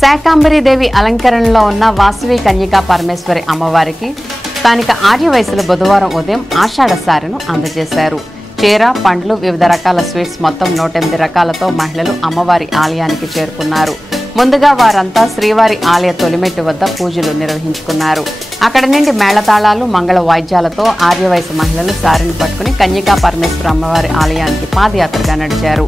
శాకాంబరీదేవి అలంకరణలో ఉన్న వాసవి కన్యకా పరమేశ్వరి అమ్మవారికి స్థానిక ఆర్యవయసులు బుధవారం ఉదయం ఆషాఢ సారెను అందజేశారు. చీర, పండ్లు, వివిధ రకాల స్వీట్స్ మొత్తం 108 రకాలతో మహిళలు అమ్మవారి ఆలయానికి చేరుకున్నారు. ముందుగా వారంతా శ్రీవారి ఆలయ తొలిమెట్టు వద్ద పూజలు నిర్వహించుకున్నారు. అక్కడి నుండి మేళతాళాలు, మంగళ వాయిద్యాలతో ఆర్యవయసు మహిళలు సారెను పట్టుకుని కన్యకా పరమేశ్వర అమ్మవారి ఆలయానికి పాదయాత్రగా నడిచారు.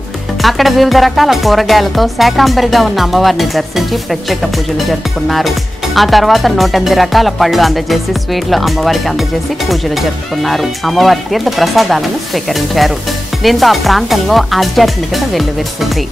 అక్కడ వివిధ రకాల కూరగాయలతో శాకాంబరిగా ఉన్న అమ్మవారిని దర్శించి ప్రత్యేక పూజలు జరుపుకున్నారు. ఆ తర్వాత 108 రకాల పళ్ళు అందజేసి స్వీట్లు అమ్మవారికి అందజేసి పూజలు జరుపుకున్నారు. అమ్మవారి తీర్థ ప్రసాదాలను స్వీకరించారు. దీంతో ఆ ప్రాంతంలో ఆధ్యాత్మికత వెల్లువిరిసింది.